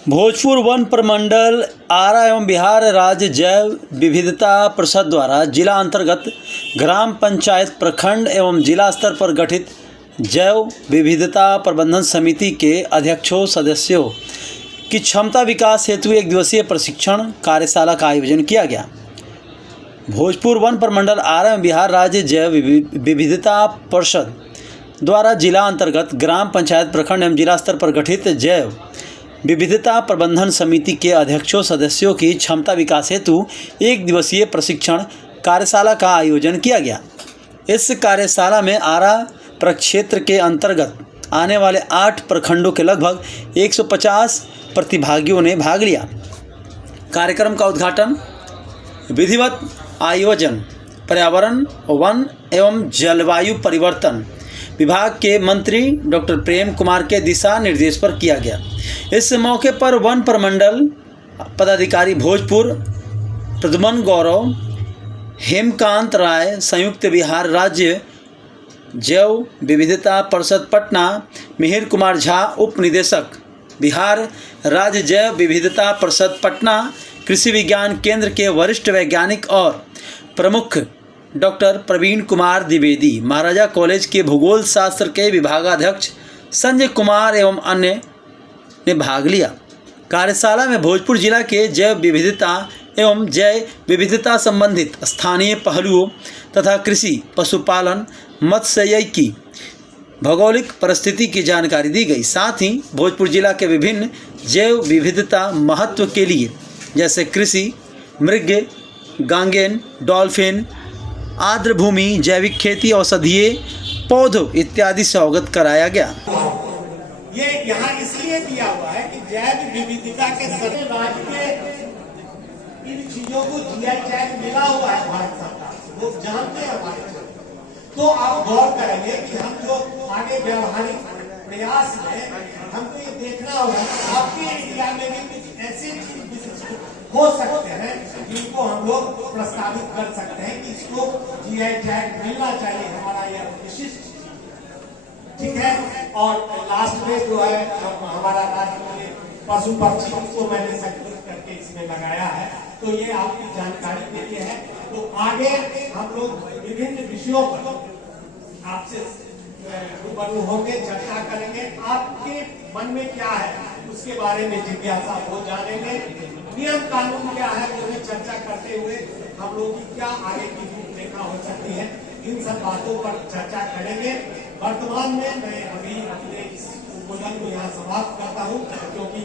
Bhojpur one प्रमंडल आरा एवं बिहार राज्य जैव विविधता परिषद द्वारा जिला अंतर्गत ग्राम पंचायत प्रखंड एवं जिला स्तर पर गठित जैव विविधता प्रबंधन समिति के अध्यक्षों सदस्यों की क्षमता विकास हेतु एक दिवसीय प्रशिक्षण कार्यशाला का आयोजन किया गया। भोजपुर वन प्रमंडल आरा एवं बिहार राज्य जैव विविधता परिषद द्वारा जिला अंतर्गत ग्राम पंचायत प्रखंड एवं जिला स्तर पर गठित जैव विविधता प्रबंधन समिति के अध्यक्षों सदस्यों की क्षमता विकास हेतु एक दिवसीय प्रशिक्षण कार्यशाला का आयोजन किया गया। इस कार्यशाला में आरा प्रक्षेत्र के अंतर्गत आने वाले 8 प्रखंडों के लगभग 150 प्रतिभागियों ने भाग लिया। कार्यक्रम का उद्घाटन विधिवत आयोजन पर्यावरण वन एवं जलवायु परिवर्तन विभाग के मंत्री डॉक्टर प्रेम कुमार के दिशा निर्देश पर किया गया। इस मौके पर वन प्रमंडल पदाधिकारी भोजपुर प्रद्युमन गौरव, हेमकांत राय, संयुक्त बिहार राज्य जैव विविधता परिषद पटना मिहिर कुमार झा, उप निदेशक बिहार राज्य जैव विविधता परिषद पटना, कृषि विज्ञान केंद्र के वरिष्ठ वैज्ञानिक और प्रमुख डॉक्टर प्रवीण कुमार द्विवेदी, महाराजा कॉलेज के भूगोल शास्त्र के विभागाध्यक्ष संजय कुमार एवं अन्य ने भाग लिया। कार्यशाला में भोजपुर जिला के जैव विविधता एवं जैव विविधता संबंधित स्थानीय पहलुओं तथा कृषि, पशुपालन, मत्स्यिकी, भौगोलिक परिस्थिति की जानकारी दी गई। साथ ही भोजपुर जिला के विभिन्न जैव विविधता महत्व के लिए जैसे कृषि, मृग, गांगेन, डॉल्फिन, आर्द्रभूमि, जैविक खेती, औषधीय पौधों इत्यादि से अवगत कराया गया। ये यहाँ इसलिए दिया हुआ है कि जैव विविधता के सभी राज्य के इन चीजों को जीआई टैग मिला हुआ है भारत सरकार, वो जानते हैं हमारे। तो आप गौर करेंगे कि हम जो आगे व्यवहारिक प्रयास में हमको ये देखना होगा आपके एरिया में भी कुछ ऐसे चीज हो सकते हैं जिनको हम लोग प्रस्तावित कर सकते हैं कि इसको जीआई टैग मिलना चाहिए, हमारा यह विशिष्ट, ठीक है। और लास्ट में जो है हमारा राज्य में पशु पक्षी को मैंने संकलित करके इसमें लगाया है, तो ये आपकी जानकारी के लिए है। तो आगे हम लोग विभिन्न विषयों पर आपसे रूबरू होकर चर्चा करेंगे। आपके मन में क्या है उसके बारे में जिज्ञासा हो जानेंगे। नियम कानून क्या है वो चर्चा करते हुए हम लोग की क्या आगे की रूपरेखा हो सकती है, इन सब बातों पर चर्चा करेंगे। वर्तमान में मैं अभी अपने इस उद्बोधन को यहाँ समाप्त करता हूँ, क्योंकि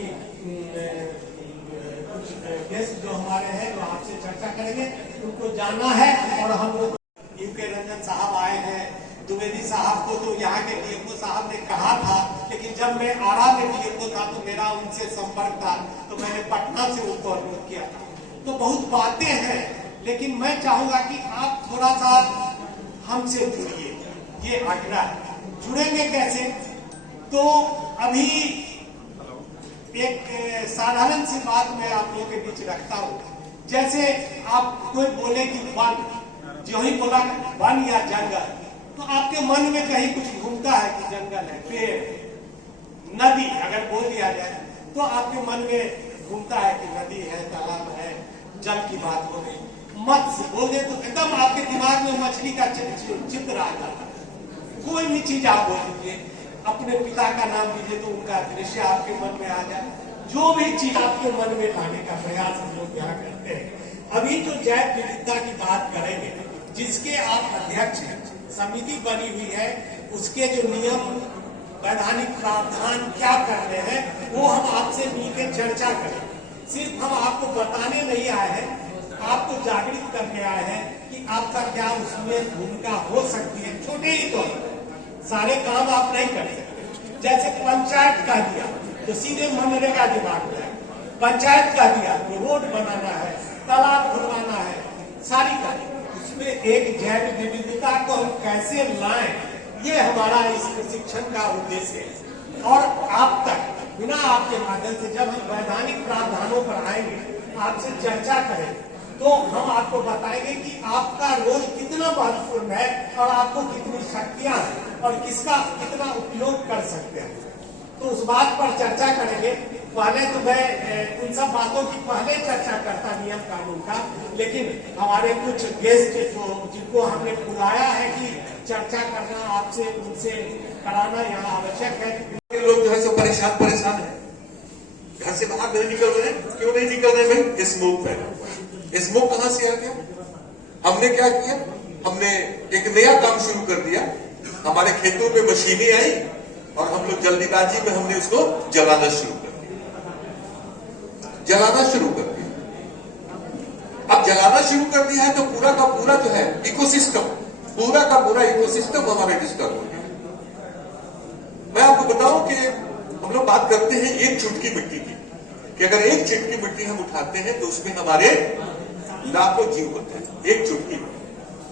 कुछ गेस्ट जो हमारे हैं जो आपसे चर्चा करेंगे उनको जाना है। और हम लोग यूके रंजन साहब आए हैं, द्विवेदी साहब को तो यहाँ के डीएमओ साहब ने कहा था, लेकिन जब मैं आरा में डीएमओ था तो मेरा उनसे संपर्क था, तो मैंने पटना से उनको अनुरोध किया था। तो बहुत बातें हैं, लेकिन मैं चाहूंगा कि आप थोड़ा सा हमसे जुड़िए, ये आग्रह है। जुड़ेंगे कैसे? तो अभी एक साधारण सी बात मैं आप लोगों के बीच रखता हूँ। जैसे आप कोई बोले कि वन, जो ही बोला वन या जंगल, तो आपके मन में कहीं कुछ घूमता है कि जंगल है, पेड़, नदी अगर बोल दिया जाए तो आपके मन में घूमता है कि नदी है, तालाब है, जल की बात हो गई। मत्स्य बोल दे तो एकदम आपके दिमाग में मछली का चित्र आ जाता है। कोई भी चीज आप बोल दीजिए, अपने पिता का नाम लीजिए तो उनका दृश्य आपके मन में आ जाए। जो भी चीज आपके मन में लाने का प्रयास हम लोग यहाँ करते हैं। अभी जो जैव विविधता की बात करेंगे, जिसके आप अध्यक्ष हैं, समिति बनी हुई है, उसके जो नियम वैधानिक प्रावधान क्या करने हैं वो हम आपसे मिलकर चर्चा करें। सिर्फ हम आपको बताने नहीं आए हैं, आपको जागृत करने आए हैं कि आपका क्या उसमें भूमिका हो सकती है। छोटे ही तौर पर सारे काम आप नहीं कर सकते। जैसे पंचायत का दिया तो सीधे मनरेगा दिमाग में है, पंचायत का दिया तो रोड बनाना है, तालाब खुलवाना है, सारी कार्य उसमें एक जैव विविधता को हम कैसे लाएं, ये हमारा इस प्रशिक्षण का उद्देश्य है। और आप तक बिना आपके माध्यम से जब हम वैधानिक प्रावधानों पर आएंगे, आपसे चर्चा करेंगे, तो हम आपको बताएंगे कि आपका रोल कितना महत्वपूर्ण है और आपको कितनी शक्तियां हैं और किसका कितना उपयोग कर सकते हैं। तो उस बात पर चर्चा करेंगे। पहले तो मैं उन सब बातों की पहले चर्चा करता नियम कानून का, लेकिन हमारे कुछ गेस्ट जिनको हमने बुलाया है कि चर्चा करना आपसे उनसे कराना यहाँ आवश्यक है। लोग जो है सब परेशान है, घर से बाहर नहीं निकल रहे हैं। क्यों नहीं निकल रहे भाई? स्मोक है। स्मोक कहां से आ गया? हमने क्या किया? हमने एक नया काम शुरू कर दिया। हमारे खेतों में मशीनें आई और हम लोग जल्दीबाजी में हमने उसको जलाना शुरू कर दिया। अब जलाना शुरू कर दिया है तो पूरा का पूरा जो है इकोसिस्टम, पूरा का पूरा इकोसिस्टम हमारे डिस्टर्ब हो गया। मैं आपको बताऊं कि हम लोग बात करते हैं एक चुटकी मिट्टी की, कि अगर एक चुटकी मिट्टी हम उठाते हैं तो उसमें हमारे लाखों जीव होते हैं। एक चुटकी में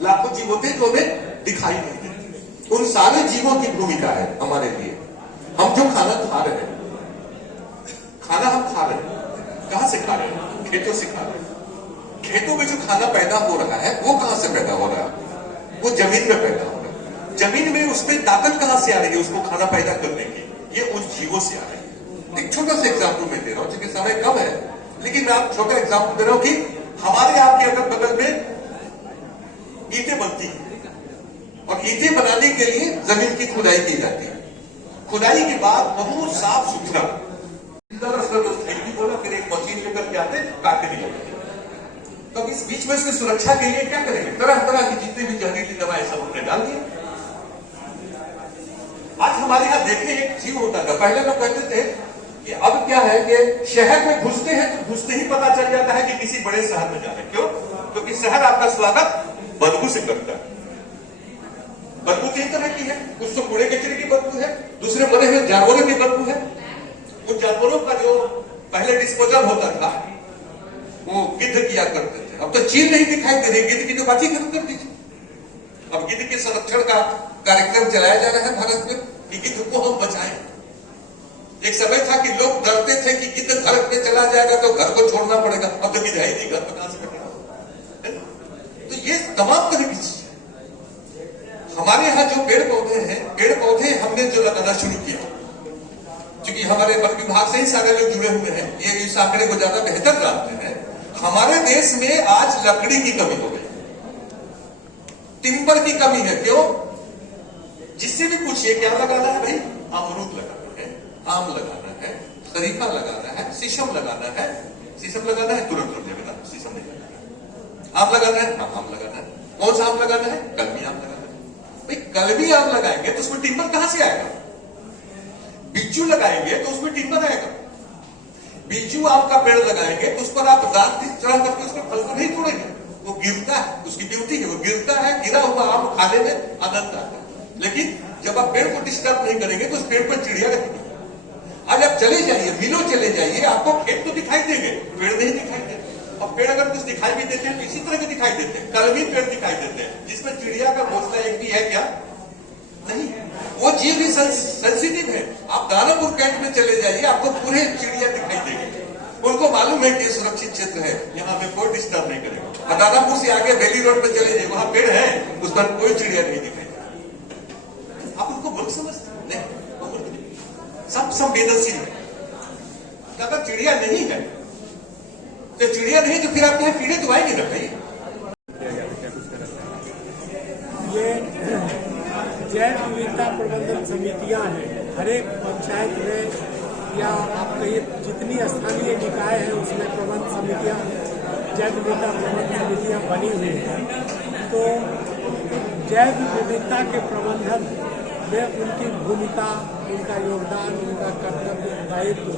लाखों जीव होते हैं जो हमें दिखाई नहीं देते। उन सारे जीवों की भूमिका है हमारे लिए। हम जो खाना खा रहे हैं, कहां से खा रहे हैं? खेतों से खा रहे हैं। खेतों में जो खाना पैदा हो रहा है वो कहां से पैदा हो रहा है? वो जमीन में पैदा हो रहा है। जमीन में उसमें ताकत कहां से आ रही है उसको खाना पैदा करने की? ये उन जीवों से आ रही है। एक छोटा सा एग्जाम्पल मैं दे रहा हूं, क्योंकि समय कम है, लेकिन मैं आप छोटा एग्जाम्पल दे रहा हूं कि हमारे आपके अगल बगल में ईंटें बनती है और ईंटें बनाने के लिए जमीन की खुदाई की जाती है। खुदाई के बाद बहुत साफ सुथरा बोला, फिर एक मशीन लेकर के आते काटने लगते। तो इस बीच में से सुरक्षा के लिए क्या करेंगे? तरह तरह की जितनी भी जहरीली दवाएं सब हमने डाल दी। आज हमारे यहां देखे एक जीव होता था, पहले लोग कहते थे कि अब क्या है कि शहर में घुसते हैं तो घुसते ही पता चल जाता है कि किसी बड़े शहर में जा रहे हैं। क्यों? क्योंकि शहर आपका स्वागत बदबू से करता है। बदबू तीन तरह की है, कुछ तो कूड़े कचरे की बदबू है, दूसरे मरे हुए जानवरों की बदबू है। उन जानवरों का जो पहले डिस्पोजल होता था वो गिद्ध किया करते थे। अब तो चील नहीं दिखाई दे रही, गिद्ध की तो बात ही खत्म कर दीजिए। अब गिद्ध के संरक्षण का कार्यक्रम चलाया जा रहा है भारत में कि गिद्ध को हम बचाएं। एक समय था कि लोग डरते थे कि गिद्ध घर पे चला जाएगा तो घर को छोड़ना पड़ेगा। अब तो गिद्ध है ही नहीं, घर पर कहां से कटेगा? तो ये तमाम तरह की चीज हमारे यहाँ जो पेड़ पौधे हैं, पेड़ पौधे हमने जो लगाना शुरू किया, क्योंकि हमारे वन विभाग से ही सारे लोग जुड़े हुए हैं, ये इस आंकड़े को ज्यादा बेहतर जानते हैं। हमारे देश में आज लकड़ी की कमी हो गई, टिम्बर की कमी है। क्यों? जिससे भी पूछिए क्या लगाना है भाई? अमरूद लगाना है, आम लगाना है, शरीफा लगाना है, शीशम लगाना है। शीशम लगाना है तुरंत रुक जाएगा, शीशम नहीं लगाना है। आम लगाना है, आम लगाना है। कौन सा आम लगाना है? कलमी आम लगाना है। भाई कलमी आम लगाएंगे तो उसमें टिम्बर कहां से आएगा? बिज्जू लगाएंगे तो उसमें टिम्बर आएगा। बिज्जू आम का पेड़ लगाएंगे तो उस पर आप दांत चढ़ा करके उसमें फल को नहीं तोड़ेंगे, वो गिरता है, उसकी ब्यूटी है, वो गिरता है। गिरा हुआ आम खाने में आनंद आता है। लेकिन जब आप पेड़ को डिस्टर्ब नहीं करेंगे तो उस पेड़ पर चिड़िया रहेगी। आज आप चले जाइए, मिलो चले जाइए, आपको खेत तो दिखाई देंगे, पेड़ नहीं दिखाई देते। और पेड़ अगर कुछ दिखाई भी देते हैं तो इसी तरह के दिखाई देते हैं, कलमी पेड़ दिखाई देते हैं जिसमें चिड़िया का घोंसला एक भी है क्या? नहीं। वो जीव भी सेंसिटिव है। आप दानापुर कैंट में चले जाइए, आपको पूरे चिड़िया दिखाई देंगे। उनको मालूम है कि सुरक्षित क्षेत्र है, यहाँ पे कोई डिस्टर्ब नहीं करेगा। दानापुर से आगे बेली रोड पे चले जाइए, वहां पेड़ है, उस पर कोई चिड़िया नहीं दिखाई। आप उनको मूर्ख समझते नहीं, वो मूर्ख नहीं, सब संवेदनशील है। अगर चिड़िया नहीं है तो चिड़िया नहीं तो फिर आप यहाँ कीड़े तो आएंगे ना भाई। जैव विविधता प्रबंधन समितियां हैं हर एक पंचायत में, या आप कहिए जितनी स्थानीय निकाय है उसमें प्रबंध समितियां, जैव विविधता प्रबंधन समितियां बनी हुई हैं। तो जैव विविधता के प्रबंधन में उनकी भूमिका, उनका योगदान, उनका कर्तव्य, दायित्व,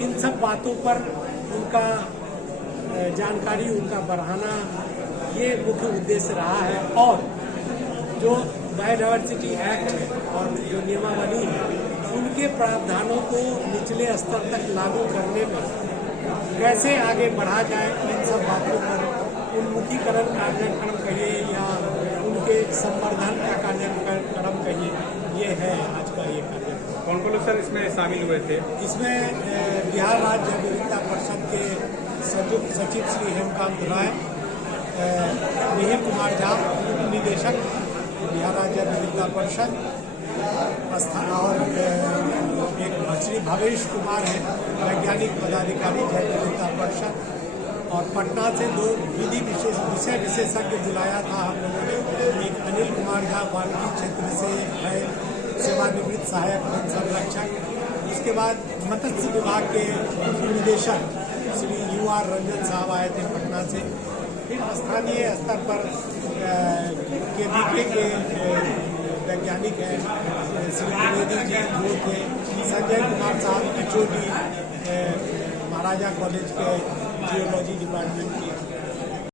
इन सब बातों पर उनका जानकारी, उनका बढ़ाना, ये मुख्य उद्देश्य रहा है। और जो बायोडायवर्सिटी एक्ट है और जो नियमावली है, उनके प्रावधानों को निचले स्तर तक लागू करने में कैसे आगे बढ़ा जाए, इन सब बातों पर उन्मुखीकरण कार्यक्रम कहिए या उनके संवर्धन का कार्यक्रम कहिए, ये है आज का ये कार्यक्रम। कौन कौन लोग सर इसमें शामिल हुए थे? इसमें बिहार राज्य जैव विविधता परिषद के सचिव श्री हेमकांत राय, मिहिर कुमार झा निदेशक बिहार राज्य जैव विविधता परिषद, और एक श्री भवेश कुमार है, वैज्ञानिक पदाधिकारी जैव विविधता परिषद, और पटना से 2 विषय विशेषज्ञ बुलाया था हम लोगों ने। एक अनिल कुमार झा वाल्मीकि क्षेत्र से है, सेवानिवृत्त सहायक वन संरक्षक। उसके बाद मत्स्य विभाग के उप निदेशक श्री UR रंजन साहब आए थे पटना से। फिर स्थानीय स्तर पर KVK के वैज्ञानिक हैं श्री द्विवेदी जी वो थे, संजय कुमार साहब किचोली महाराजा कॉलेज के जियोलॉजी डिपार्टमेंट की